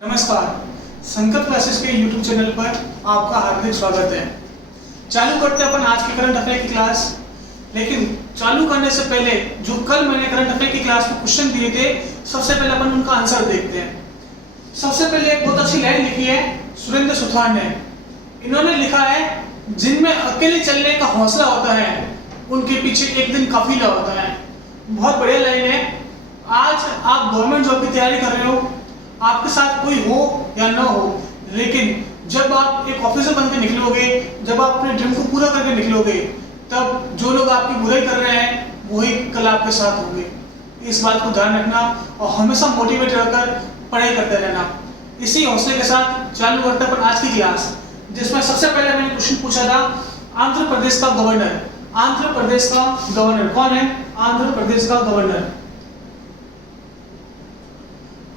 नमस्कार, संकल्प क्लासेस के YouTube चैनल पर आपका हार्दिक स्वागत है। चालू करते हैं अपन आज की करंट अफेयर की क्लास। लेकिन चालू करने से पहले जो कल मैंने करंट अफेयर की क्लास में क्वेश्चन दिए थे, सबसे पहले अपन उनका आंसर देखते हैं। सबसे पहले एक बहुत अच्छी लाइन लिखी है सुरेंद्र सुथार ने। इन्होंने लिखा है, जिनमें अकेले चलने का हौसला होता है उनके पीछे एक दिन काफिला होता है। बहुत बढ़िया लाइन है। आज आप गवर्नमेंट जॉब की तैयारी कर रहे हो, आपके साथ कोई हो या ना हो, लेकिन जब आप एक ऑफिसर बनकर निकलोगे, जब आप अपने ड्रीम को पूरा करके निकलोगे, तब जो लोग आपकी बुराई कर रहे हैं वही कल आपके साथ होंगे। इस बात को ध्यान रखना और हमेशा मोटिवेट रहकर पढ़ाई करते रहना। इसी हौसले के साथ चालू करते हैं अपन आज की क्लास, जिसमें सबसे पहले मैंने क्वेश्चन पूछा था आंध्र प्रदेश का गवर्नर। आंध्र प्रदेश का गवर्नर कौन है? आंध्र प्रदेश का गवर्नर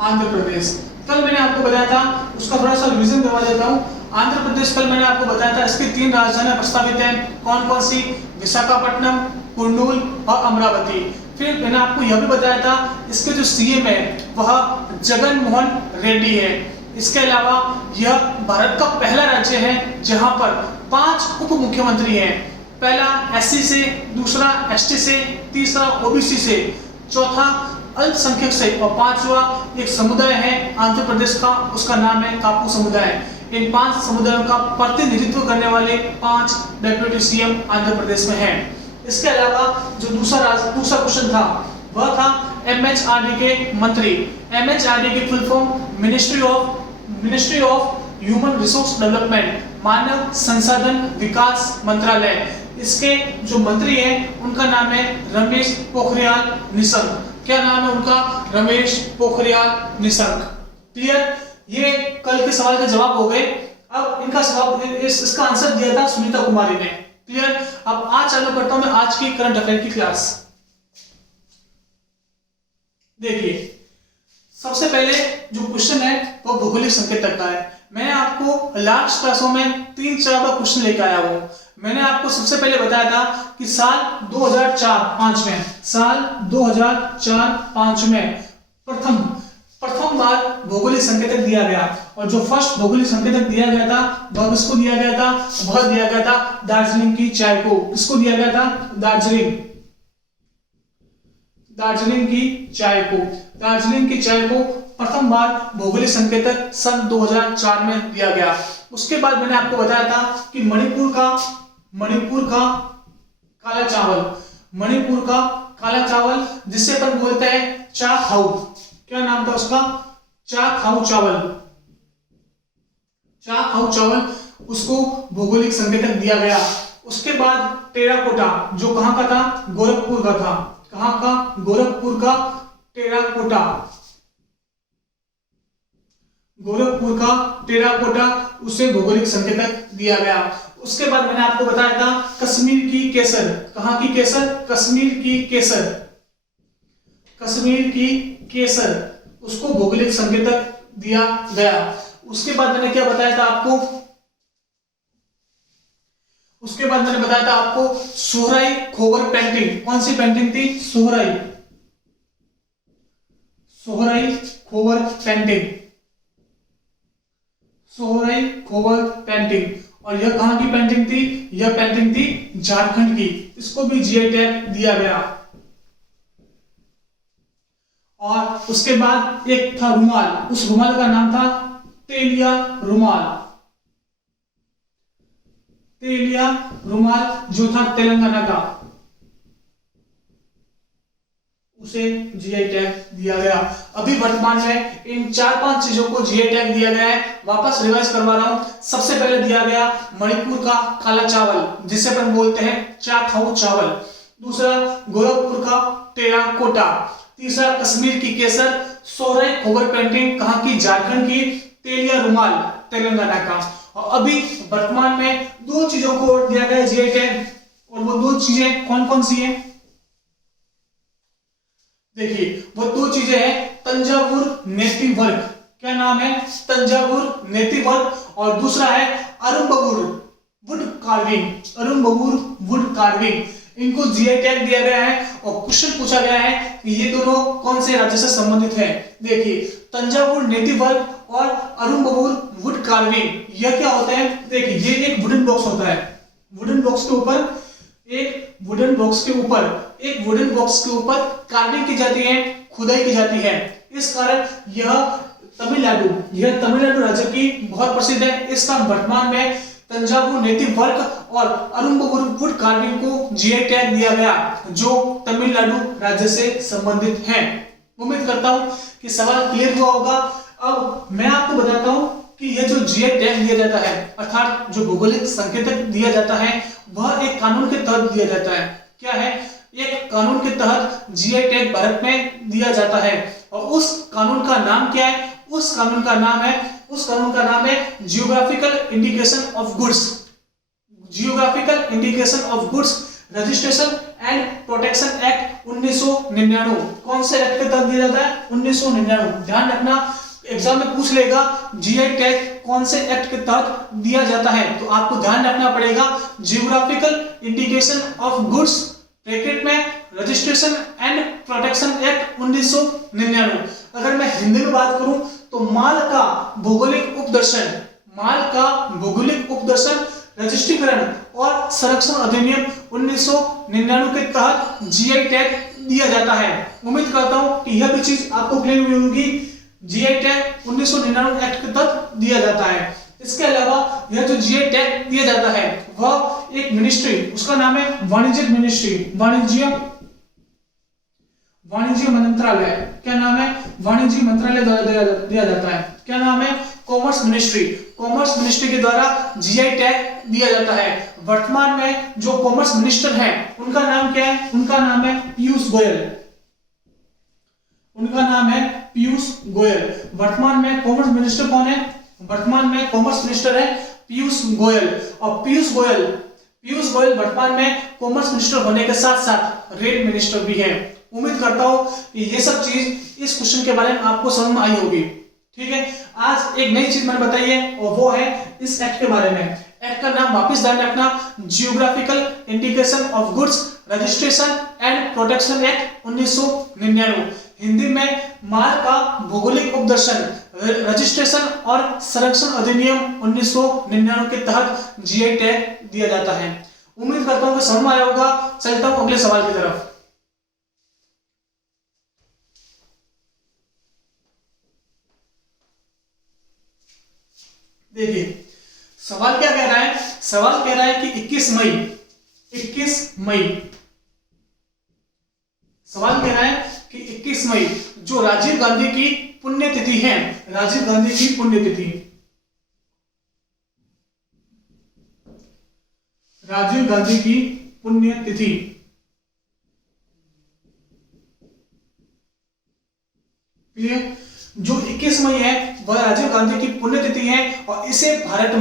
आंध्र प्रदेश। कल मैंने आपको बताया था, उसका थोड़ा सा रिवीजन करवा देता हूँ। आंध्र प्रदेश कल मैंने आपको बताया था, इसकी 3 राजधानियां प्रस्तावित हैं। कौन कौन सी? विशाखापट्टनम, कुर्नूल और अमरावती। फिर मैंने आपको यह भी बताया था, इसके जो सीएम है वह जगन मोहन रेड्डी है। इसके अलावा यह भारत का पहला राज्य है जहां पर 5 उप मुख्यमंत्री हैं। पहला एससी से, दूसरा एसटी से, तीसरा ओबीसी से, चौथा अल्पसंख्यक से और 5वां एक समुदाय है आंध्र प्रदेश का, उसका नाम है कापू समुदाय। इन 5 समुदायों का प्रतिनिधित्व करने वाले 5 डेप्यूटी सीएम आंध्र प्रदेश में हैं। इसके अलावा जो दूसरा क्वेश्चन था वह था एमएचआरडी के मंत्री। एमएचआरडी की full form ministry of human resource development, मानव संसाधन विकास मंत्रालय। इसके जो मंत्री हैं उनका नाम है रमेश पोखरियाल निशंक। क्या नाम है उनका? रमेश पोखरियाल निशंक। क्लियर? ये कल के सवाल के जवाब हो गए। अब इनका जवाब इसका आंसर दिया था सुनीता कुमारी ने। क्लियर? अब आज चालू करता हूं मैं आज की करंट अफेयर की क्लास। देखिए, सबसे पहले जो क्वेश्चन है वो भौगोलिक संकेतक का है। मैंने आपको लास्ट क्लासों में 3-4 बार क्वेश्चन लेकर आया हूं। मैंने आपको सबसे पहले बताया था कि साल 2004-5 में, साल 2004-5 में प्रथम बार भौगोलिक संकेतक दिया गया। और जो फर्स्ट भौगोलिक संकेतक दिया गया था वह किसको दिया गया था? वह दिया गया था दार्जिलिंग की चाय को। किसको दिया गया था? दार्जिलिंग की चाय को। दार्जिलिंग की चाय को प्रथम बार भौगोलिक संकेतक सन 2004 में दिया गया। उसके बाद मैंने आपको बताया था कि मणिपुर का काला चावल, मणिपुर का काला चावल जिसे अपन बोलते हैं चा खाऊ। क्या नाम था उसका? चा खाऊ चावल। चा खाऊ चावल, उसको भौगोलिक संकेतक दिया गया। उसके बाद टेराकोटा, जो कहां का था? गोरखपुर का था। कहां का? गोरखपुर का टेराकोटा। गोरखपुर का टेराकोटा, उसे भौगोलिक संकेतक दिया गया। उसके बाद मैंने आपको बताया था कश्मीर की केसर। कहां की केसर? कश्मीर की केसर। कश्मीर की केसर, उसको भौगोलिक संकेतक दिया गया। उसके बाद मैंने क्या बताया था आपको? उसके बाद मैंने बताया था आपको सोहराई खोबर पेंटिंग। कौन सी पेंटिंग थी? सोहराई खोबर पेंटिंग। सोहराई खोबर पेंटिंग। और यह कहां की पेंटिंग थी? यह पेंटिंग थी झारखंड की। इसको भी जीआई टैग दिया गया। और उसके बाद एक था रुमाल। उस रुमाल का नाम था तेलिया रुमाल। तेलिया रुमाल, जो था तेलंगाना का, उसे जीआई टैग दिया गया। अभी वर्तमान में इन 4-5 चीजों को जीआई टैग दिया गया है। वापस रिवाइज करवा रहा हूं। सबसे पहले दिया गया मणिपुर का काला चावल, जिसे अपन बोलते हैं चा खाऊ चावल। दूसरा गोरखपुर का टेराकोटा। तीसरा कश्मीर की केसर। सोहराई खोबर पेंटिंग, कहां की? झारखंड की। तेलिया रुमाल, तेलंगाना का। और अभी वर्तमान में 2 चीजों को दिया गया जीआई टैग, और वो 2 चीजें कौन कौन सी हैं? देखिए, वो 2 चीजें हैं तंजावुर नेति वर्क। क्या नाम है? तंजावुर नेति वर्क। और दूसरा है अरुम्बगुर वुड कार्विंग। अरुम्बगुर वुड कार्विंग, इनको जीआई टैग दिया गया है। और क्वेश्चन पूछा गया है कि ये दोनों कौन से राज्य से संबंधित है। देखिए, तंजावुर नेति वर्क और अरुम्बबूर वुड कार्विंग। यह क्या होता है? देखिए, ये एक वुडन बॉक्स होता है। वुडन बॉक्स के ऊपर एक वुडन बॉक्स के ऊपर कार्विंग की जाती है, खुदाई की जाती है। इस कारण यह तमिलनाडु राज्य की बहुत प्रसिद्ध है। इसका वर्तमान में तंजावुर नेटिव वर्क और अरुम्बबूर वुड कार्विंग को जीआई टैग दिया गया, जो तमिलनाडु राज्य से संबंधित है। उम्मीद करता हूं कि सवाल क्लियर हुआ होगा। अब मैं आपको बताता हूं कि यह जो जीआई टैग दिया जाता है, अर्थात जो भौगोलिक संकेतक दिया जाता है, वह एक कानून के तहत दिया जाता है। क्या है? एक कानून के तहत जीआई टैग भारत में दिया जाता है, और उस कानून का नाम क्या है? उस कानून का नाम है geographical indication of goods registration and protection act 1999। कौन से एक्ट के तहत दिया जाता है? 1999। ध्यान रखना, एग्जाम में पूछ लेगा जीआई टैग कौन से एक्ट के तहत दिया जाता है, तो आपको ध्यान रखना पड़ेगा geographical indication of goods bracket में रजिस्ट्रेशन एंड प्रोटेक्शन एक्ट 1999। अगर मैं हिंदी में बात करूं तो माल का भौगोलिक उपदर्शन रजिस्ट्रीकरण और संरक्षण अधिनियम 1999 के तहत जीआई टैग दिया जाता है। उम्मीद करता हूं कि यह भी चीज आपको क्लियर हुई होगी। जीआई टैग 1999 एक्ट के तहत दिया जाता है। इसके अलावा यह जो जीआई टैग दिया जाता है वह एक मिनिस्ट्री, उसका नाम है वाणिज्य मिनिस्ट्री, वाणिज्य मंत्रालय। क्या नाम है? वाणिज्य मंत्रालय द्वारा दिया जाता है। क्या नाम है? कॉमर्स मिनिस्ट्री के द्वारा जीआई टैग दिया जाता है। वर्तमान में जो कॉमर्स मिनिस्टर हैं उनका नाम क्या है? उनका नाम है पीयूष गोयल। वर्तमान में कॉमर्स मिनिस्टर कौन है? वर्तमान में कॉमर्स मिनिस्टर है पीयूष गोयल। और पीयूष गोयल वर्तमान में कॉमर्स मिनिस्टर होने के साथ साथ रेल मिनिस्टर भी है। उम्मीद करता हूं कि ये सब चीज इस क्वेश्चन के बारे में आपको समझ में आई होगी। ठीक है, आज एक नई चीज मैंने बताई है और वो है इस एक्ट के बारे में। एक्ट का नाम वापस ध्यान रखना, geographical indication of goods registration and protection act 1999। Hindi में माल का भौगोलिक उपदर्शन रजिस्ट्रेशन और संरक्षण अधिनियम 1999 के तहत जीआई टैग दिया जाता है। उम्मीद करता हूं कि समझ में आया होगा। चलता हूं अगले सवाल की तरफ। देखिए, सवाल क्या कह रहा है? सवाल कह रहा है कि 21 मई जो राजीव गांधी की पुण्यतिथि है, राजीव गांधी की पुण्यतिथि जो 21 मई है वह राजीव गांधी की पुण्यतिथि है, और इसे भारत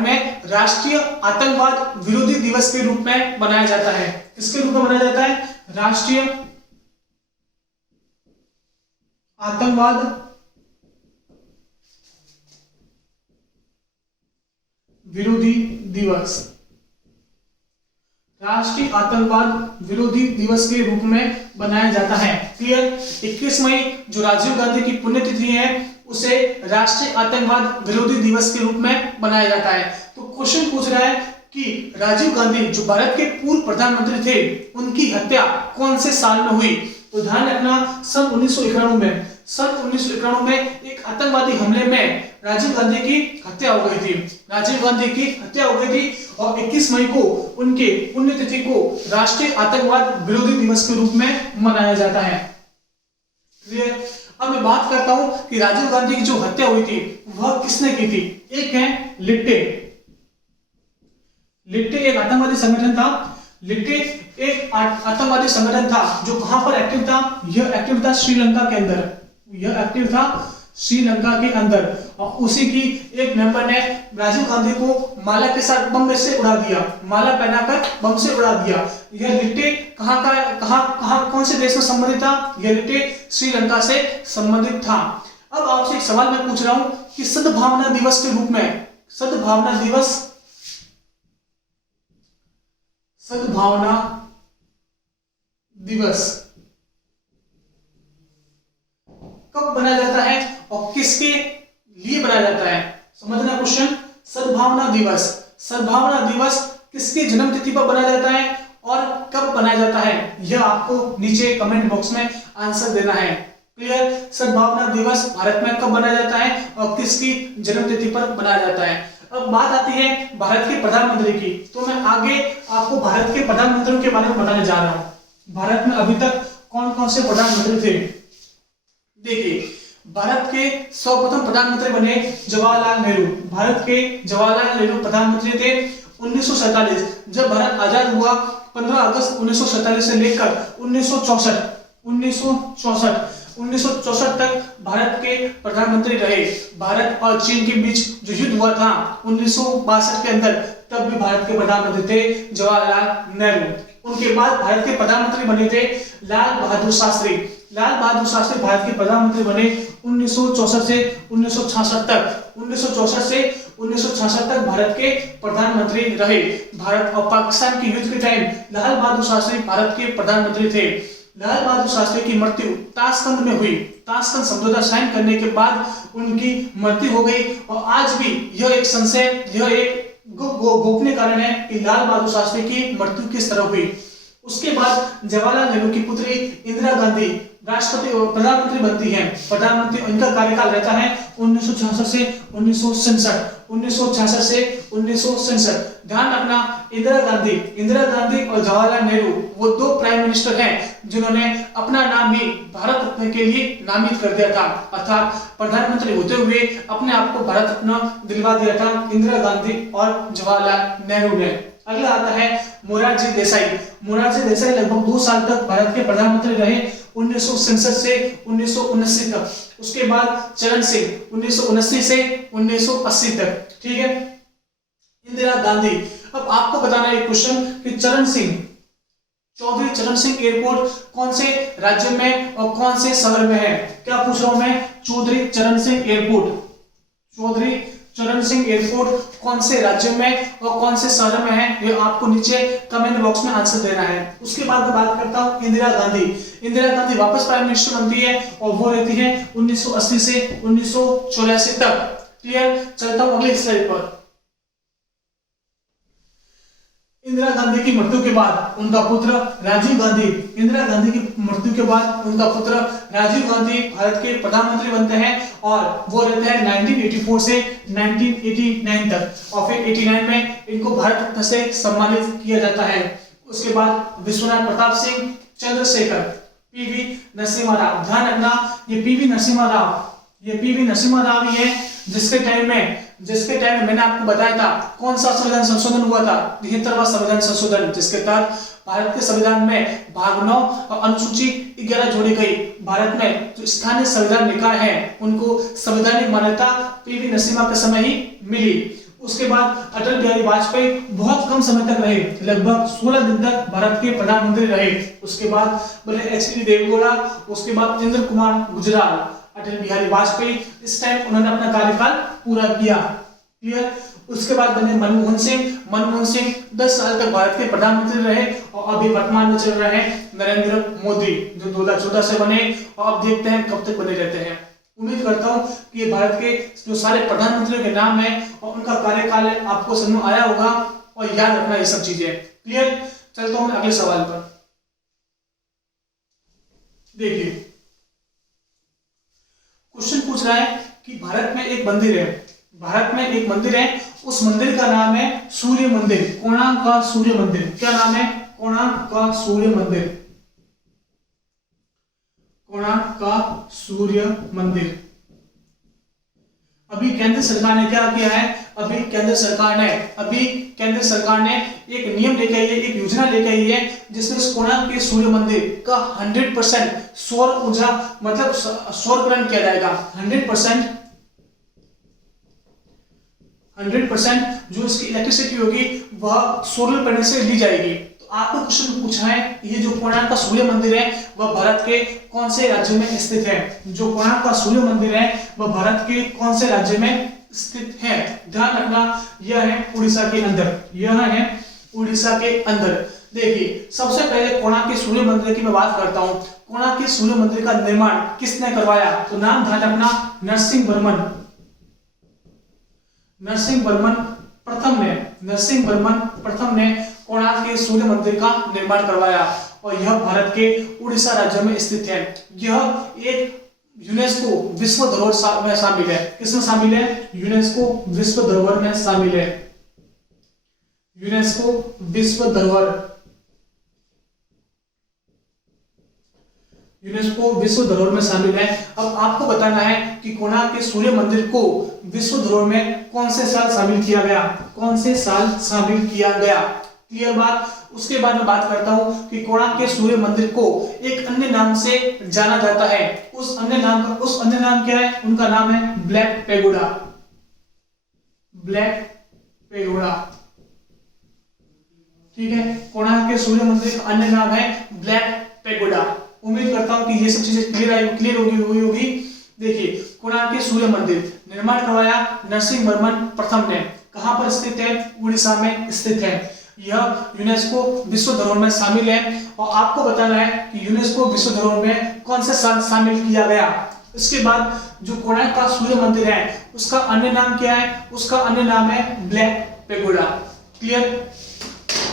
में राष्ट्रीय आतंकवाद विरोधी दिवस के रूप में मनाया जाता है। किसके रूप में मनाया जाता है? राष्ट्रीय आतंकवाद विरोधी दिवस, राष्ट्रीय आतंकवाद विरोधी दिवस के रूप में बनाया जाता है। क्लियर? 21 मई जो राजीव गांधी की पुण्यतिथि है उसे राष्ट्रीय आतंकवाद विरोधी दिवस के रूप में बनाया जाता है। तो क्वेश्चन पूछ रहा है कि राजीव गांधी जो भारत के पूर्व प्रधानमंत्री थे उनकी हत्या कौन से साल में हुई? तो ध्यान रखना, सन 1991 में एक आतंकवादी हमले में राजीव गांधी की हत्या हो गई थी। और 21 मई को उनके पुण्यतिथि को राष्ट्रीय आतंकवाद विरोधी दिवस के रूप में मनाया जाता है। क्लियर? अब मैं बात करता हूं कि राजीव गांधी की जो हत्या हुई थी वह किसने की थी? एक है लिट्टे एक आतंकवादी संगठन था। लिट्टे एक आतंकवादी संगठन था जो कहां पर एक्टिव था? यह एक्टिव था श्रीलंका के अंदर। और उसी की एक मेंबर ने राजीव गांधी को माला के साथ बम से उड़ा दिया, माला पहनाकर बम से उड़ा दिया। यह लिट्टे कौन से देश में संबंधित था? यह लिट्टे श्रीलंका से संबंधित था। अब आपसे एक सवाल मैं पूछ रहा हूं कि सद्भावना दिवस के रूप में, सद्भावना दिवस कब मनाया जाता है और किसके लिए बनाया जाता है? समझना क्वेश्चन। सद्भावना दिवस, सद्भावना दिवस किसकी जन्म तिथि पर बनाया जाता है और कब बनाया जाता है? यह आपको नीचे कमेंट बॉक्स में आंसर देना है। क्लियर? सद्भावना दिवस भारत में कब बनाया जाता है और किसकी जन्म तिथि पर बनाया जाता है? अब बात आती है भारत के प्रधानमंत्री की, तो मैं आगे आपको भारत के प्रधानमंत्रियों के बारे में बताने जा रहा हूं। भारत में अभी तक कौन कौन से प्रधानमंत्री थे? देखिए, भारत के सर्वप्रथम प्रधानमंत्री बने जवाहरलाल नेहरू। भारत के जवाहरलाल नेहरू प्रधानमंत्री थे 1947। जब भारत आजाद हुआ 15 अगस्त 1947 से लेकर 1964 तक भारत के प्रधानमंत्री रहे। भारत और चीन के बीच जो युद्ध हुआ था 1962 के अंदर, तब भी भारत के प्रधानमंत्री थे जवाहरलाल नेहरू। उनके बाद भारत के प्रधानमंत्री बने थे लाल बहादुर शास्त्री। लाल बहादुर शास्त्री भारत के प्रधानमंत्री बने 1964 से 1966 तक। 1964 से 1966 तक भारत के प्रधानमंत्री रहे। भारत और पाकिस्तान के युद्ध के टाइम लाल बहादुर शास्त्री भारत के प्रधानमंत्री थे। लाल बहादुर शास्त्री की मृत्यु ताशकंद में हुई। ताशकंद समझौता साइन करने के बाद उनकी मृत्यु हो गई और आज भी यह एक संशय, यह एक गोपनीय कारण है कि लाल बहादुर शास्त्री की मृत्यु किस तरह हुई। उसके बाद जवाहरलाल नेहरू की पुत्री इंदिरा गांधी राष्ट्रपति और प्रधानमंत्री बनती हैं। प्रधानमंत्री, इनका कार्यकाल रहता है 1966 से 1967। 1966 से 1967। ध्यान रखना, इंदिरा गांधी और जवाहरलाल नेहरू वो दो प्राइम मिनिस्टर हैं जिन्होंने अपना नाम ही भारत रत्न के लिए नामित कर दिया था, अर्थात प्रधानमंत्री होते हुए अपने आप को भारत रत्न दिलवा दिया था इंदिरा गांधी और जवाहरलाल नेहरू ने। अगला आता है मोरारजी देसाई। मोरारजी देसाई लगभग 2 साल तक भारत के प्रधानमंत्री रहे 1967 से 1979 तक। उसके बाद चरण सिंह 1979 से 1980 तक। ठीक है। इंदिरा गांधी। अब आपको बताना है क्वेश्चन कि चौधरी चरण सिंह एयरपोर्ट कौन से राज्य में और कौन से शहर में है? क्या पूछ रहा हूं मैं? चौधरी चरण सिंह एयरपोर्ट कौन से राज्य में और कौन से शहर में है? ये आपको नीचे कमेंट बॉक्स में आंसर देना है। उसके बाद मैं बात करता हूं इंदिरा गांधी वापस प्राइम मिनिस्टर बनती है और वो रहती है 1980 से 1984 तक। क्लियर? चलता हूं अगले स्लाइड पर। इंदिरा गांधी की मृत्यु के बाद उनका पुत्र राजीव गांधी, इंदिरा गांधी की मृत्यु के बाद उनका पुत्र राजीव गांधी भारत के प्रधानमंत्री बनते हैं और वो रहते हैं 1984 से 1989 तक और फिर 89 में इनको भारत रत्न से सम्मानित किया जाता है। उसके बाद विश्वनाथ प्रताप सिंह, चंद्रशेखर, पीवी नरसिम्हा राव। ध्यान रखना, ये पीवी नरसिम्हा राव ही है जिसके टाइम में मैंने आपको बताया था कौन सा संविधान संशोधन हुआ था, 73वां संविधान संशोधन, जिसके तहत भारत के संविधान में भाग 9 और अनुसूची 11 जोड़ी गई। भारत में जो स्थानीय संविधान निकाय है उनको संवैधानिक मान्यता पीवी नरसिम्हा के समय ही मिली। उसके बाद अटल बिहारी वाजपेयी बहुत कम समय तक रहे, लगभग 16 दिन तक भारत के प्रधानमंत्री रहे। उसके बाद बोले एच.डी. देवेगौड़ा, उसके बाद इंद्र कुमार गुजराल, अटल बिहारी वाजपेयी, इस टाइम उन्होंने अपना कार्यकाल पूरा किया। क्लियर? उसके बाद बने मनमोहन सिंह 10 साल तक भारत के प्रधानमंत्री रहे और अभी वर्तमान में चल रहे हैं नरेंद्र मोदी जो 2014 से बने और अब देखते हैं कब तक बने रहते हैं। उम्मीद करता हूं कि भारत के जो सारे प्रधानमंत्रियों के नाम है और उनका कार्यकाल है आपको समझ में आया होगा और याद रखना ये सब चीजें। क्लियर? चलता हूं अगले सवाल पर। देखिए, क्वेश्चन पूछ रहा है कि भारत में एक मंदिर है, उस मंदिर का नाम है सूर्य मंदिर, कोणार्क का सूर्य मंदिर। क्या नाम है? कोणार्क का सूर्य मंदिर। अभी केंद्र सरकार ने क्या किया है? अभी केंद्र सरकार ने एक नियम लेके आई है, एक योजना लेके आई है जिसमें इस कोणार्क के सूर्य मंदिर का 100% सौर ऊर्जा मतलब सौरकरण किया जाएगा। 100% जो इसकी इलेक्ट्रिसिटी होगी वह सोलर पैनल से ली जाएगी। तो आपको क्वेश्चन पूछा है ये जो कोणार्क का सूर्य मंदिर है वह भारत के कौन से राज्य में स्थित है? जो कोणार्क का सूर्य मंदिर है वह भारत के कौन से राज्य में स्थित है? ध्यान रखना, यह है उड़ीसा के अंदर। देखिए सबसे पहले कोणार्क के सूर्य मंदिर की मैं बात करता हूं। कोणार्क के सूर्य मंदिर का निर्माण किसने करवाया? तो नाम ध्यान रखना, नरसिंह वर्मन। नरसिंह वर्मन प्रथम ने कोणार्क के सूर्य मंदिर का निर्माण करवाया और यह भारत के उड़ीसा राज्य में स्थित है। यह एक यूनेस्को विश्व धरोहर में शामिल है। किसमें शामिल है? यूनेस्को विश्व धरोहर में शामिल है। यूनेस्को विश्व धरोहर में शामिल है। अब आपको बताना है कि कोणार्क के सूर्य मंदिर को विश्व धरोहर में कौन से साल शामिल किया गया? क्लियर बात। उसके बाद मैं बात करता हूं कि कोणार्क के सूर्य मंदिर को एक अन्य नाम से जाना जाता है। उस अन्य नाम क्या है? उनका नाम है ब्लैक पेगोडा। ठीक है, कोणार्क के सूर्य मंदिर का अन्य नाम है ब्लैक पेगोडा। उम्मीद करता हूं कि ये सब चीजें क्लियर होगी। देखिए कोणार्क के सूर्य मंदिर निर्माण करवाया नरसिंह वर्मन प्रथम ने। कहां पर स्थित है? उड़ीसा में स्थित है। यह यूनेस्को विश्व धरोहर में शामिल है और आपको बताना है कि यूनेस्को विश्व धरोहर में कौन से साल शामिल किया गया। इसके बाद जो कोणार्क का सूर्य मंदिर है उसका अन्य नाम क्या है? उसका अन्य नाम है ब्लैक पेगोडा। क्लियर।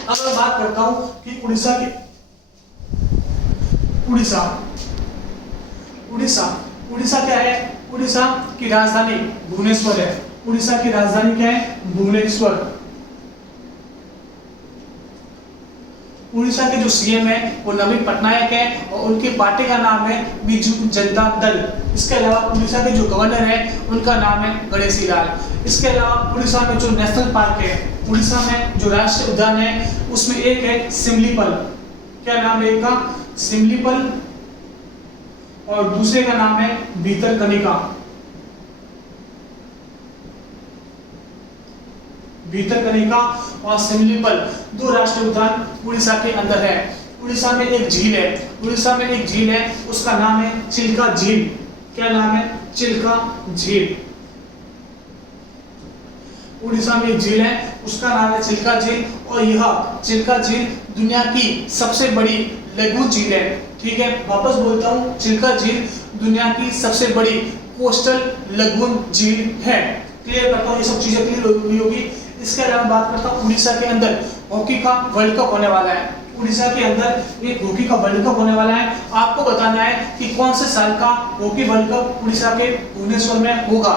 अब मैं बात करता हूं कि उड़ीसा क्या है? उड़ीसा की राजधानी भुवनेश्वर है। उड़ीसा की राजधानी क्या है? भुवनेश्वर। उड़ीसा के जो सीएम है वो नवीन पटनायक है और उनकी पार्टी का नाम है बीजू जनता दल। इसके अलावा उड़ीसा के जो गवर्नर है उनका नाम है गणेशी लाल। इसके अलावा उड़ीसा में जो नेशनल पार्क है, उड़ीसा में जो राष्ट्रीय उद्यान है उसमें एक है सिमलीपल। क्या नाम है इसका? सिमलीपल। और दूसरे का नाम है भीतरकनिका। भीतरकनिका और सिमलीपल दो राष्ट्रीय उद्यान उड़ीसा के अंदर है। उड़ीसा में एक झील है, उसका नाम है चिल्का झील। क्या नाम है? चिल्का झील। उड़ीसा में एक झील है, उसका नाम है चिल्का झील और यह चिल्का झील दुनिया की सबसे बड़ी लघु झील है। ठीक है, वापस बोलता हूँ, चिल्का झील दुनिया की सबसे बड़ी कोस्टल लगून झील है। क्लियर करता हूँ, ये सब चीजें क्लियर हुई होगी। इसके अलावा बात करता हूँ उड़ीसा के अंदर हॉकी का वर्ल्ड कप होने वाला है। उड़ीसा के अंदर एक हॉकी का वर्ल्ड कप होने वाला है। आपको बताना है कि कौन से साल का हॉकी वर्ल्ड कप उड़ीसा के भुवनेश्वर में होगा।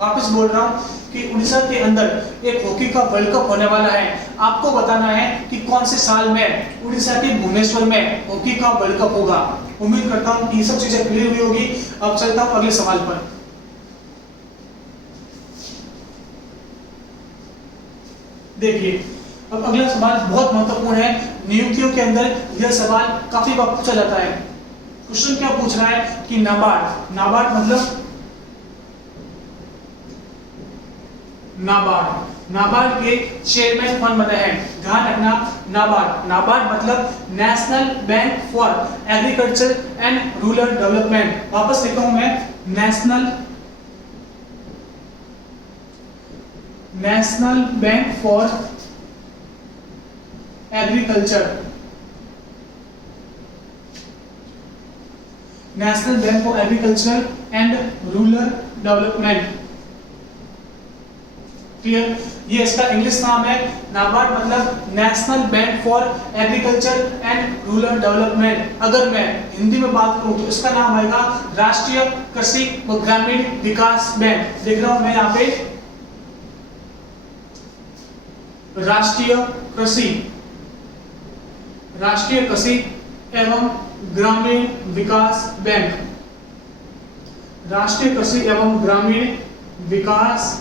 वापस बोल रहा हूँ कि उड़ीसा के अंदर एक हॉकी का वर्ल्ड कप होने वाला है। आपको बताना है कि कौन से साल में उड़ीसा के भुवनेश्वर में हॉकी का वर्ल्ड कप होगा। उम्मीद करता हूँ कि ये सब चीजें क्लियर हुई होगी। अब चलता हूँ अगले सवाल पर। देखिए अब अगला सवाल बहुत महत्वपूर्ण है। नियुक्तियों के अंदर यह सवाल काफी बार पूछा जाता है। क्वेश्चन क्या पूछ रहा है कि नाबार्ड मतलब नाबार्ड के चेयरमैन कौन बने हैं? ध्यान रखना, नाबार्ड मतलब national bank for agriculture and rural development. वापस लिखता हूं मैं, national bank for agriculture, national bank for agriculture and rural development. Clear? ये इसका इंग्लिश नाम है। नाबार्ड मतलब national bank for agriculture and rural development. अगर मैं हिंदी में बात करूं तो इसका नाम आएगा राष्ट्रीय कृषि व ग्रामीण विकास बैंक। देख रहा हूं मैं यहाँ पे राष्ट्रीय कृषि एवं ग्रामीण विकास बैंक, राष्ट्रीय कृषि एवं ग्रामीण विकास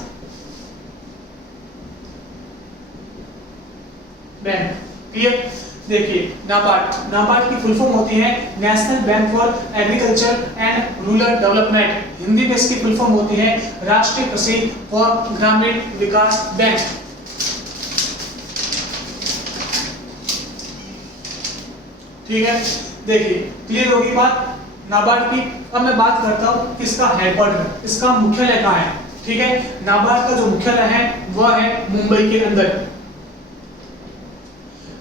बैंक। क्लियर? देखिए नाबार्ड की फुल फॉर्म होती है national bank for agriculture and rural development. Hindi में इसकी फुल फॉर्म होती है राष्ट्रीय कृषि और ग्रामीण विकास बैंक। ठीक है, देखिए क्लियर होगी बात नाबार्ड की। अब मैं बात करता हूं किसका हेडक्वार्टर, इसका मुख्यालय कहाँ है। ठीक है, नाबार्ड का जो मुख्यालय है वह है मुंबई के अंदर।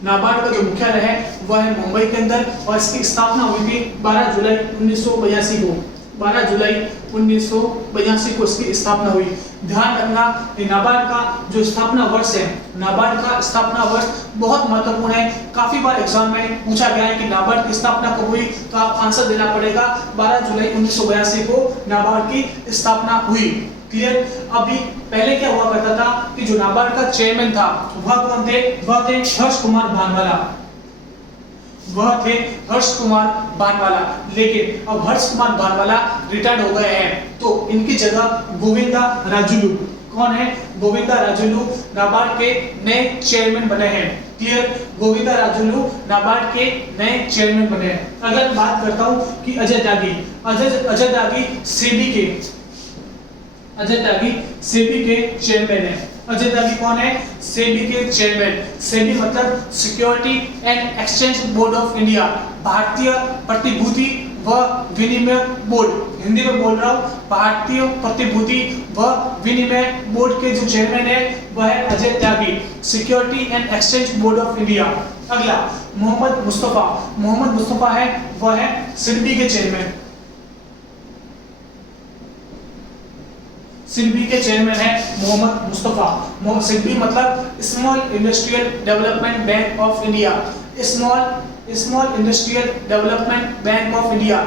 नाबार्ड का जो मुख्यालय है वह है मुंबई के अंदर और इसकी स्थापना हुई थी 12 जुलाई 1982 को। 12 जुलाई 1982 को इसकी स्थापना हुई। ध्यान रखना कि नाबार्ड का जो स्थापना वर्ष है, नाबार्ड का स्थापना वर्ष बहुत महत्वपूर्ण है। काफी बार एग्जाम में पूछा गया है कि नाबार्ड की स्थापना कब हुई, तो आप आंसर देना पड़ेगा 12 जुलाई 1982 को नाबार्ड की स्थापना हुई। क्लियर। अभी पहले क्या हुआ करता था कि जो नाबार्ड का चेयरमैन था वह कौन थे? वह थे हर्ष कुमार भानवाला। वह थे हर्ष कुमार भानवाला। लेकिन अब हर्ष कुमार भानवाला रिटायर्ड हो गए हैं, तो इनकी जगह गोविंदा राजुलू, कौन है? गोविंदा राजुलू नाबार्ड के नए चेयरमैन बने हैं। क्लियर। गोविंदा राजुलू नाबार्ड के नए चेयरमैन बने हैं। अगर बात करता हूं कि अजय त्यागी, अजय त्यागी सेबी के चेयरमैन है। अजय त्यागी कौन है? सेबी के चेयरमैन। सेबी मतलब security and exchange board of India, भारतीय प्रतिभूति व विनिमय बोर्ड। हिंदी में बोल रहा हूँ, भारतीय प्रतिभूति व विनिमय बोर्ड के जो चेयरमैन है वह है Ajay Tyagi, security and exchange board of India. अगला मोहम्मद मुस्तफा। मोहम्मद मुस्तफा है वह है सिडबी के चेयरमैन। सिडबी के चेयरमैन है मोहम्मद मुस्तफा। सिडबी मतलब small industrial development bank of India. Small industrial development bank of India,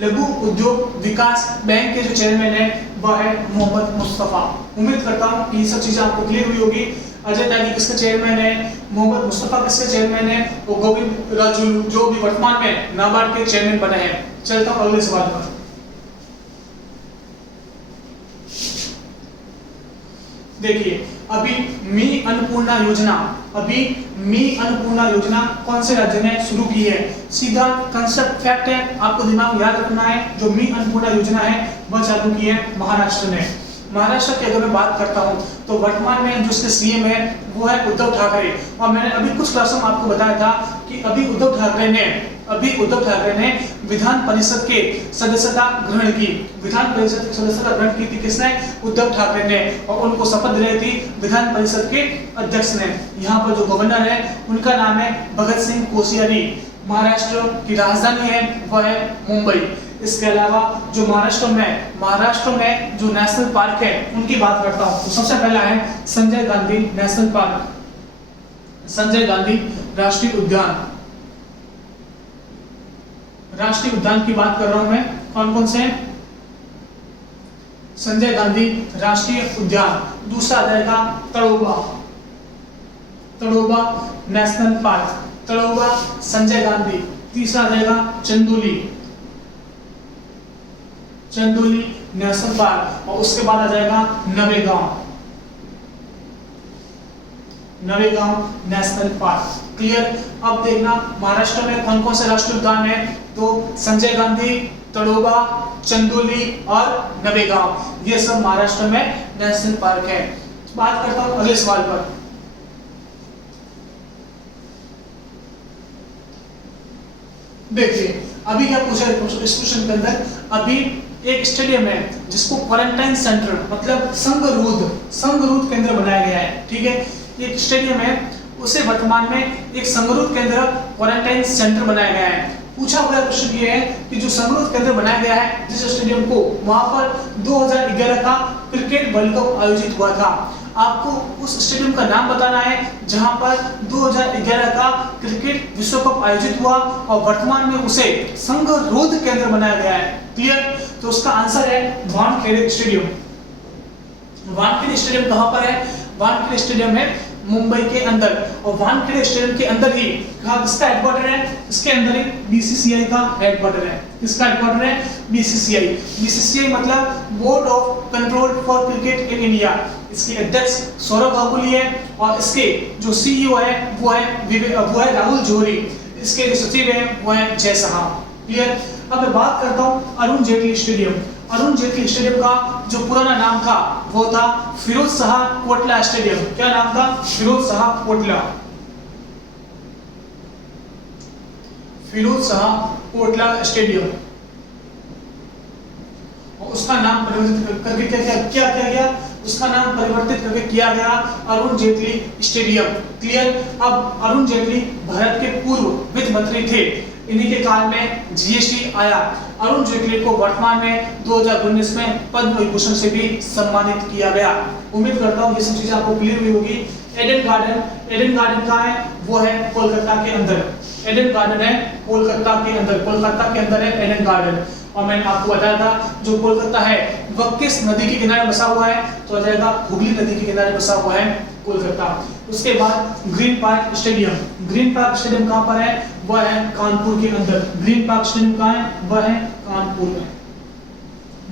लघु उद्योग विकास बैंक के जो चेयरमैन है वह है मोहम्मद मुस्तफा। उम्मीद करता हूं कि ये सब चीजें आपको क्लियर हुई होगी। अजय त्यागी किसके चेयरमैन है, मोहम्मद मुस्तफा किसके चेयरमैन है, और गोविंद राजुलू जो भी वर्तमान में नाबार्ड के चेयरमैन बने हैं। चलता हूं अगले सवाल पर। देखिए, अभी मी अन्नपूर्णा योजना कौन से राज्य ने शुरू की है? सीधा कंसेप्ट फैक्ट है, आपको दिमाग में याद रखना है। जो मी अन्नपूर्णा योजना है वह चालू की है महाराष्ट्र ने। महाराष्ट्र की अगर मैं बात करता हूं तो वर्तमान में जो इसके सीएम है वो है उद्धव ठाकरे। और मैंने अभी कुछ क्लासों में आपको बताया था कि अभी उद्धव ठाकरे ने विधान परिषद के सदस्यता ग्रहण की। विधान परिषद की सदस्यता ग्रहण की थी किसने? उद्धव ठाकरे ने। और उनको शपथ दिलाई थी विधान परिषद के अध्यक्ष ने। यहाँ पर जो गवर्नर है उनका नाम है भगत सिंह कोश्यारी। महाराष्ट्र की राजधानी है वह है मुंबई। इसके अलावा जो महाराष्ट्र में जो नेशनल पार्क है उनकी बात करता हूँ तो सबसे पहला है संजय गांधी नेशनल पार्क, संजय गांधी राष्ट्रीय उद्यान। राष्ट्रीय उद्यान की बात कर रहा हूं मैं, कौन कौन से हैं? संजय गांधी राष्ट्रीय उद्यान। दूसरा आ जाएगा तड़ोबा नेशनल पार्क, तड़ोबा संजय गांधी। तीसरा आ जाएगा चंदोली नेशनल पार्क। और उसके बाद आ जाएगा नवेगांव नेशनल पार्क। क्लियर। अब देखना महाराष्ट्र में कौन कौन से राष्ट्रीय उद्यान है, तो संजय गांधी, तड़ोबा, चंदोली और नवेगांव, ये सब महाराष्ट्र में नेशनल पार्क है। बात करता हूं अगले सवाल पर। देखिए, अभी क्या पूछा है इस क्वेश्चन के अंदर? अभी एक स्टेडियम है जिसको क्वारंटाइन सेंटर मतलब संगरोध केंद्र बनाया गया है। ठीक है, एक स्टेडियम है उसे वर्तमान में एक संगरोध केंद्र क्वारंटाइन सेंटर बनाया गया है। पूछा हुआ क्वेश्चन ये है कि जो संगरोध केंद्र बनाया गया है जिस स्टेडियम को, वहां पर 2011 का क्रिकेट वर्ल्ड कप आयोजित हुआ था। आपको उस स्टेडियम का नाम बताना है जहां पर 2011 का क्रिकेट विश्व कप आयोजित हुआ और वर्तमान में उसे संगरोध केंद्र बनाया गया है। क्लियर। तो उसका आंसर है वानखेड़े स्टेडियम। वानखेड़े स्टेडियम कहां पर है? वानखेड़े स्टेडियम है मुंबई के अंदर। और वानखेड़े स्टेडियम के अंदर ही किसका हेडक्वार्टर है? इसके अंदर ही बीसीसीआई का हेडक्वार्टर है। किसका हेडक्वार्टर है? बीसीसीआई। बीसीसीआई मतलब board of control for cricket in India. इसके अध्यक्ष सौरभ गांगुली है और इसके जो सीईओ है वो है राहुल जौहरी। इसके जो सचिव है वो है जय शाह। क्लियर। अब मैं बात करता हूं अरुण जेटली स्टेडियम। अरुण जेटली स्टेडियम का जो पुराना नाम था वो था फिरोज शाह कोटला स्टेडियम। क्या नाम था? फिरोज शाह कोटला स्टेडियम। और उसका नाम परिवर्तित करके क्या किया गया? उसका उसका नाम परिवर्तित करके किया गया अरुण जेटली स्टेडियम। क्लियर। अब अरुण जेटली भारत के पूर्व वित्त मंत्री थे, इन्हीं के काल में जीएसटी आया। अरुण जेटली को वर्तमान में 2019 में पद्म विभूषण से भी सम्मानित किया गया। उम्मीद करता हूँ ये सब चीजें आपको क्लियर हुई होगी। एडन गार्डन कहाँ है? वो है कोलकाता के अंदर। एडन गार्डन है कोलकाता के अंदर है एडन गार्डन। और मैंने आपको बताया था जो कोलकाता है वह किस नदी के किनारे बसा हुआ है? तो आ जाएगा हुगली नदी के किनारे बसा हुआ है कोलकाता। उसके बाद ग्रीन पार्क स्टेडियम कहाँ पर है? वह है कानपुर के अंदर। ग्रीन पार्क स्टेडियम कहाँ है? वह है कानपुर में।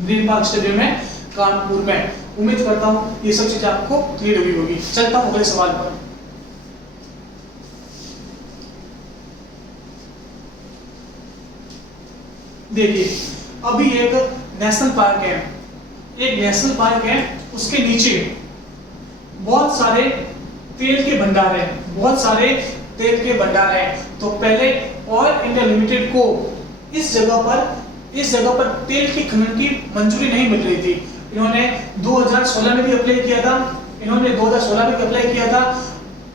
ग्रीन पार्क स्टेडियम है कानपुर में। उम्मीद करता हूँ ये सब चीजें आपको क्लियर हुई होगी। चलता हूँ अगले सवाल पर। देखिए, अभी एक नेशनल पार्क है, उसके नीचे बहुत सारे तेल के भंडार हैं। तो पहले ऑयल इंडिया लिमिटेड को इस जगह पर तेल की खनन की मंजूरी नहीं मिल रही थी। इन्होंने 2016 में भी अप्लाई किया था,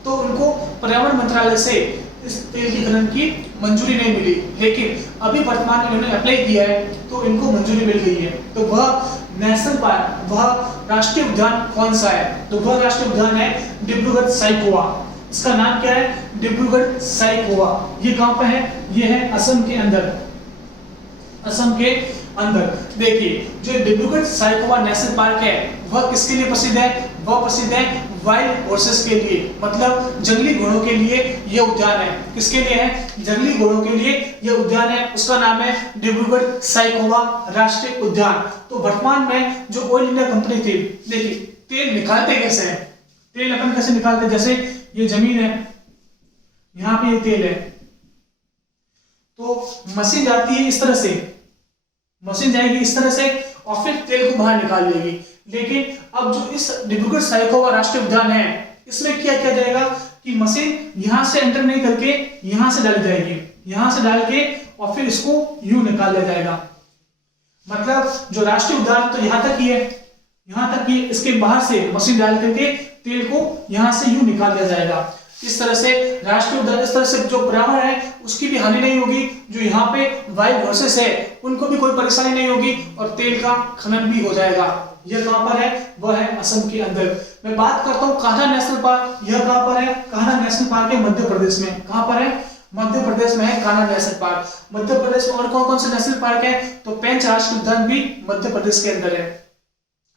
तो उनको पर्यावरण मंत्रालय से इस तेल की खनन की मंजूरी नहीं मिली। लेकिन अभी वर्तमान में इन्होंने अप्लाई किया है तो इनको मंजूरी मिल गई है। तो वह नेशनल पार्क, वह राष्ट्रीय उद्यान कौन सा है? तो वह राष्ट्रीय उद्यान है डिब्रूगढ़ साइखोवा। इसका नाम क्या है? डिब्रूगढ़ साइखोवा। ये कहां पर है? ये है असम के अंदर। देखिए, जो डिब्रूगढ़ साइखोवा नेशनल पार्क है वह किसके लिए प्रसिद्ध है? वह प्रसिद्ध है वाइल्ड हॉर्सेस के लिए, मतलब जंगली घोड़ों के लिए यह उद्यान है। किसके लिए है? जंगली घोड़ों के लिए यह उद्यान है। उसका नाम है डिब्रूगढ़ साइखोवा राष्ट्रीय उद्यान। तो वर्तमान में जो ऑयल इंडिया कंपनी थी, देखिए तेल निकालते कैसे हैं? तेल अपन कैसे निकालते? जैसे ये जमीन है, यहाँ पे ये तेल है, तो मशीन जाती है इस तरह से, मशीन जाएगी इस तरह से और फिर तेल को बाहर निकाल लेगी। लेकिन अब जो इस डिब्रूगढ़ साइखोवा राष्ट्रीय उद्यान है, इसमें क्या किया जाएगा कि मशीन यहां से एंटर नहीं करके यहां से डाली जाएगी, यहां से डाल के और फिर इसको यूं निकाल लिया जाएगा। मतलब जो राष्ट्रीय उद्यान तो यहां तक ही है, इसके बाहर से मशीन डाल करके तेल को यहां से यूं निकाल लिया जाएगा। इस तरह से राष्ट्रीय उद्यान, इस तरह से जो पर्यावरण है उसकी भी हानि नहीं होगी, जो यहाँ पे वाइल्ड हॉर्सेस है उनको भी कोई परेशानी नहीं होगी और तेल का खनन भी हो जाएगा। यह कहां पर है? वह है असम के अंदर। मैं बात करता हूँ कान्हा नेशनल पार्क। यह कहां पर है? कान्हा नेशनल पार्क है मध्य प्रदेश में। कहां पर है? मध्य प्रदेश में है कान्हा नेशनल पार्क। मध्य प्रदेश में और कौन कौन से नेशनल पार्क है? तो पेंच राष्ट्रीय उद्यान भी मध्य प्रदेश के अंदर है।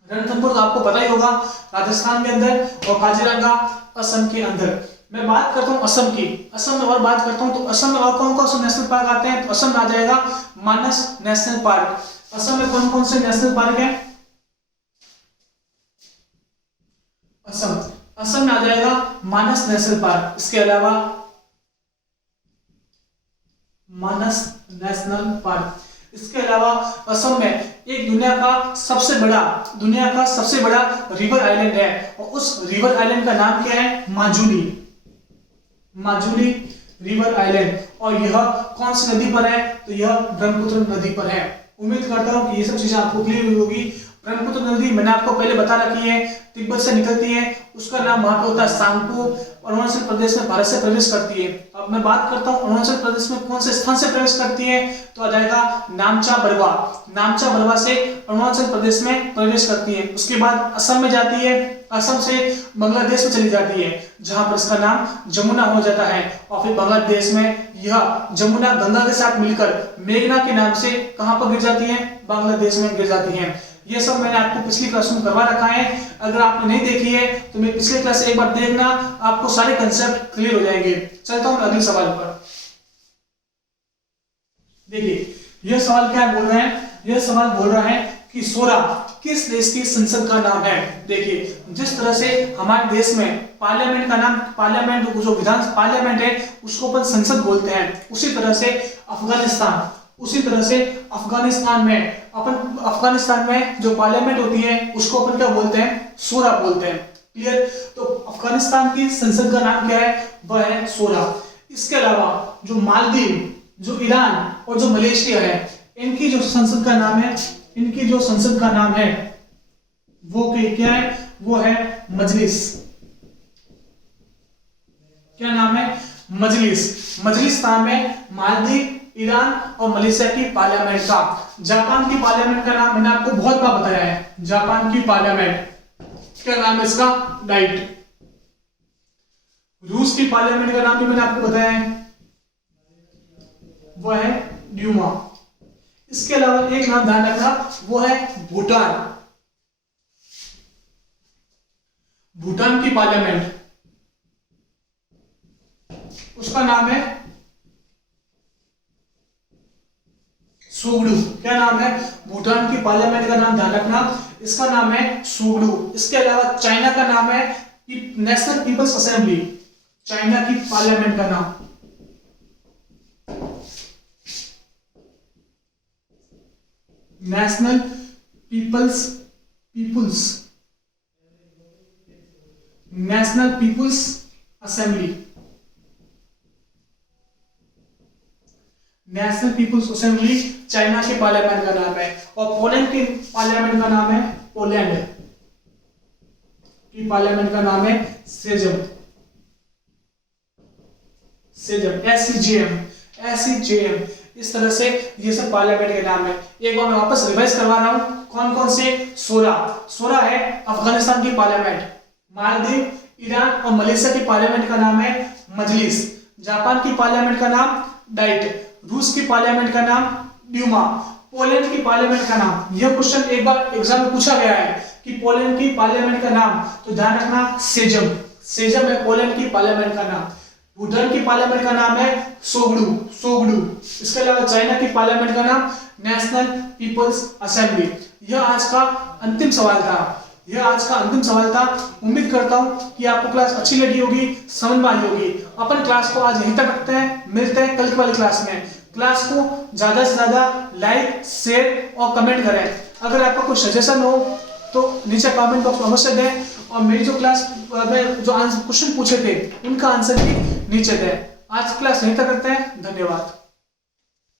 रणथंभौर तो आपको पता ही होगा राजस्थान के अंदर, और काजीरंगा असम के अंदर। मैं बात करता हूँ असम की। असम में और बात करता हूँ तो असम में और कौन कौन से नेशनल पार्क आते हैं? तो असम में आ जाएगा मानस नेशनल पार्क। असम में कौन कौन से नेशनल पार्क है? असम में आ जाएगा मानस नेशनल पार्क। इसके अलावा मानस नेशनल पार्क, इसके अलावा असम में एक दुनिया का सबसे बड़ा रिवर आइलैंड है, और उस रिवर आइलैंड का नाम क्या है? Majuli river island. और यह कौन सी नदी पर है? तो यह ब्रह्मपुत्र नदी पर है। उम्मीद करता हूं कि ये सब चीजें आपको क्लियर हुई होगी। ब्रह्मपुत्र नदी मैंने आपको पहले बता रखी है, तिब्बत से निकलती है, उसका नाम वहां पे होता है सांगपो, अरुणाचल प्रदेश में भारत से प्रवेश करती है। अब मैं बात करता हूँ अरुणाचल प्रदेश में कौन से स्थान से प्रवेश करती है? तो आ जाएगा नामचा बरवा से अरुणाचल प्रदेश में प्रवेश करती है। उसके बाद असम में जाती है, असम से बांग्लादेश में चली जाती है, जहां पर इसका नाम जमुना हो जाता है। और फिर बांग्लादेश में यह जमुना गंगा के साथ मिलकर मेघना के नाम से कहां पर गिर जाती है? बांग्लादेश में गिर जाती है। ये सब मैंने आपको पिछली क्लास में करवा रखा है। अगर आपने नहीं देखी है तो मेरी पिछली क्लास एक बार देखना, आपको सारे कंसेप्ट क्लियर हो जाएंगे। चलता हूं अगले सवाल पर। देखिए, यह सवाल क्या बोल रहा है? यह सवाल बोल रहा है कि सोरा किस देश की संसद का नाम है? देखिए, जिस तरह से हमारे देश में पार्लियामेंट का नाम, पार्लियामेंट जो विधान पार्लियामेंट है उसको अपन संसद बोलते हैं, उसी तरह से अफगानिस्तान में जो पार्लियामेंट होती है उसको अपन क्या बोलते हैं? सोरा बोलते हैं। क्लियर? तो अफगानिस्तान की संसद का नाम क्या है? वह है सोरा। इसके अलावा जो मालदीव, जो ईरान और जो मलेशिया है, इनकी जो संसद का नाम है वो क्या है? वो है मजलिस। क्या नाम है? मजलिस। मजलिस नाम है मालदीव, ईरान और मलेशिया की पार्लियामेंट का। जापान की पार्लियामेंट का नाम मैंने आपको बहुत बार बताया है, जापान की पार्लियामेंट, क्या नाम है इसका? डाइट। रूस की पार्लियामेंट का नाम भी मैंने आपको बताया है, वो है ड्यूमा। इसके अलावा एक नाम ध्यान रखना, वो है भूटान। भूटान की पार्लियामेंट, उसका नाम है सोगडू। क्या नाम है? भूटान की पार्लियामेंट का नाम ध्यान रखना, इसका नाम है सोगडू। इसके अलावा चाइना का नाम है नेशनल पीपल्स असेंबली, चाइना की पार्लियामेंट का नाम। National People's National People's Assembly, National People's Assembly China के पार्लियामेंट का नाम है। और पोलैंड के पार्लियामेंट का नाम है पोलैंड की पार्लियामेंट का नाम है सेजम, SCJM। इस तरह से ये सब पार्लियामेंट के नाम है। एक बार मैं वापस रिवाइज करवा रहा हूं, कौन कौन से? 16 है अफगानिस्तान की पार्लियामेंट, मालदीव, ईरान और मलेशिया की पार्लियामेंट का नाम है मजलिस, जापान की पार्लियामेंट का नाम डाइट, रूस की पार्लियामेंट का नाम ड्यूमा, पोलैंड की पार्लियामेंट का नाम। यह क्वेश्चन एक बार एग्जाम में पूछा गया है कि पोलैंड की पार्लियामेंट का नाम, तो ध्यान रखना सेजम है पोलैंड की पार्लियामेंट का नाम। भूटान की पार्लियामेंट का नाम है सोगडू। इसके अलावा चाइना की पार्लियामेंट का नाम नेशनल पीपल्स असेंबली। यह आज का अंतिम सवाल था। उम्मीद करता हूं कि आपको क्लास अच्छी लगी होगी, समझ में आई होगी। अपन क्लास को आज यहीं तक रखते हैं, मिलते हैं कल की वाली क्लास में। क्लास को ज्यादा से ज्यादा लाइक, शेयर और कमेंट करें। अगर आपका कोई सजेशन हो तो नीचे कमेंट बॉक्स में अवश्य दें, और मेरी जो क्लास में जो क्वेश्चन पूछे थे उनका आंसर भी नीचे दें। आज क्लास यहीं तक करते हैं, धन्यवाद।